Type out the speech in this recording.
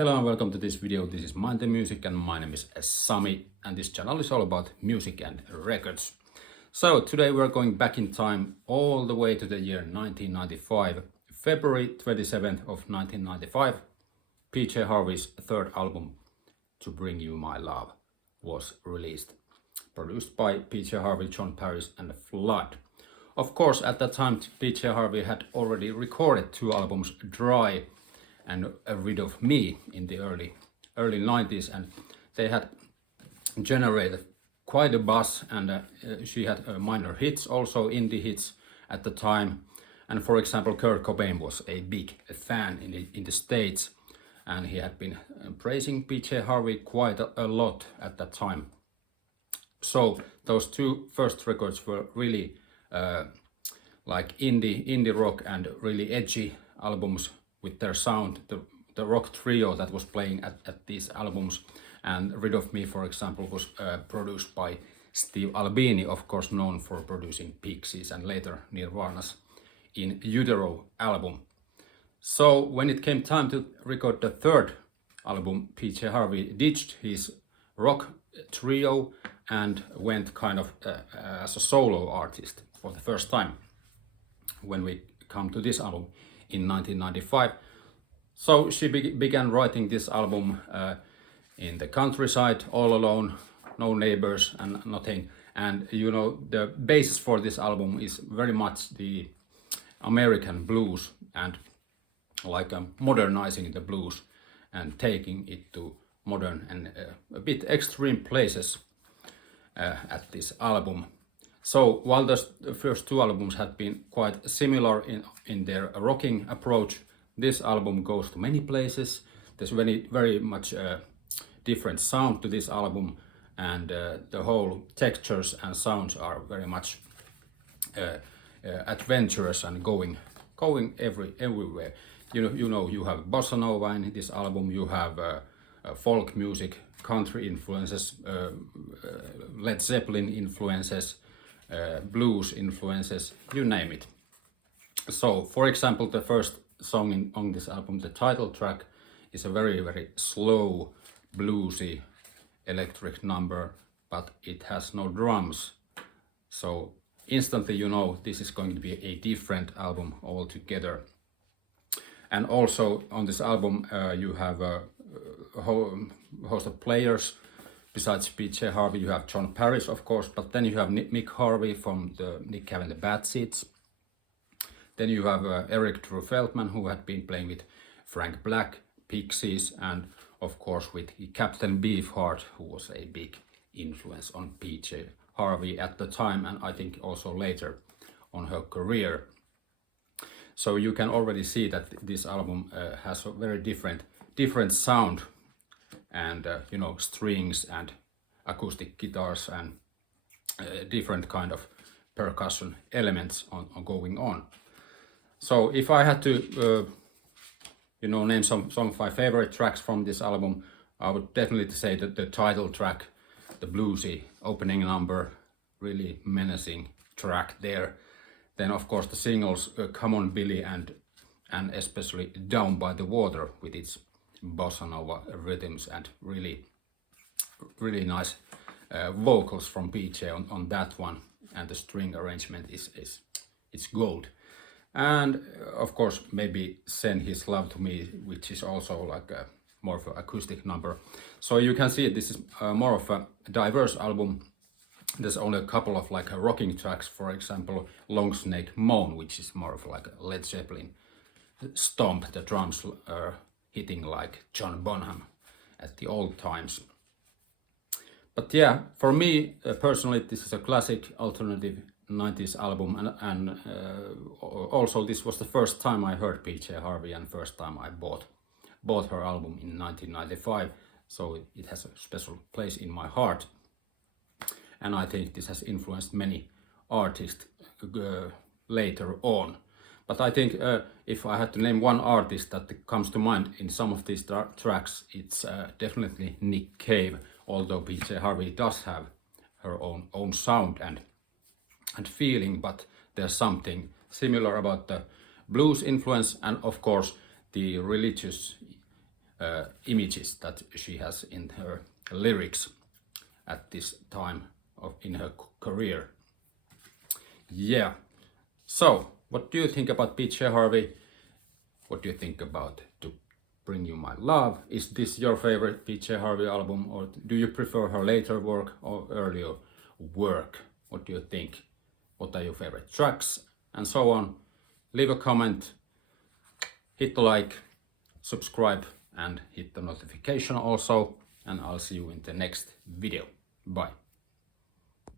Hello and welcome to this video. This is Mind the Music and my name is Sami, and this channel is all about music and records. So today we're going back in time all the way to the year 1995. February 27th of 1995, PJ Harvey's third album, To Bring You My Love, was released. Produced by PJ Harvey, John Paris and Flood. Of course, at that time PJ Harvey had already recorded two albums, Dry and Rid of Me, in the early 90s, and they had generated quite a buzz, and she had minor hits, also indie hits at the time. And for example, Kurt Cobain was a big fan in the States, and he had been praising PJ Harvey quite a lot at that time. So those two first records were really like indie rock and really edgy albums with their sound. The rock trio that was playing at these albums, and Rid of Me, for example, was produced by Steve Albini, of course known for producing Pixies and later Nirvana's In Utero album. So when it came time to record the third album, PJ Harvey ditched his rock trio and went kind of as a solo artist for the first time when we come to this album in 1995. So she began writing this album in the countryside, all alone, no neighbors and nothing. And you know, the basis for this album is very much the American blues, and like modernizing the blues and taking it to modern and a bit extreme places at this album. So while the first two albums had been quite similar in their rocking approach, this album goes to many places. There's very much different sound to this album, and the whole textures and sounds are very much adventurous and going everywhere. You know, you have bossa nova in this album, you have folk music, country influences, Led Zeppelin influences, blues influences, you name it. So, for example, the first song on this album, the title track, is a very slow, bluesy electric number, but it has no drums. So instantly you know this is going to be a different album altogether. And also on this album you have a host of players. Besides PJ Harvey, you have John Paris, of course, but then you have Mick Harvey from the Nick Cave and the Bad Seeds. Then you have Eric Drew Feldman, who had been playing with Frank Black, Pixies, and of course with Captain Beefheart, who was a big influence on PJ Harvey at the time, and I think also later on her career. So you can already see that this album has a very different sound, and you know, strings and acoustic guitars and different kind of percussion elements on going on. So if I had to you know, name some of my favorite tracks from this album, I would definitely say that the title track, the bluesy opening number, really menacing track there. Then of course the singles Come On Billy and especially Down by the Water with its bossa nova rhythms and really nice vocals from PJ on that one, and the string arrangement is gold. And of course maybe Send His Love to Me, which is also like a more of an acoustic number. So you can see this is more of a diverse album. There's only a couple of like rocking tracks, for example Long Snake Moan, which is more of like a Led Zeppelin stomp, the drums hitting like John Bonham at the old times. But yeah, for me personally, this is a classic alternative 90s album, and also this was the first time I heard PJ Harvey and first time I bought her album in 1995, so it has a special place in my heart, and I think this has influenced many artists later on. But I think if I had to name one artist that comes to mind in some of these tracks, it's definitely Nick Cave, although PJ Harvey does have her own sound and feeling, but there's something similar about the blues influence and of course the religious images that she has in her lyrics at this time in her career. Yeah. So, what do you think about PJ Harvey? What do you think about To Bring You My Love? Is this your favorite PJ Harvey album, or do you prefer her later work or earlier work? What do you think? What are your favorite tracks? And so on. Leave a comment, hit the like, subscribe, and hit the notification also. And I'll see you in the next video. Bye.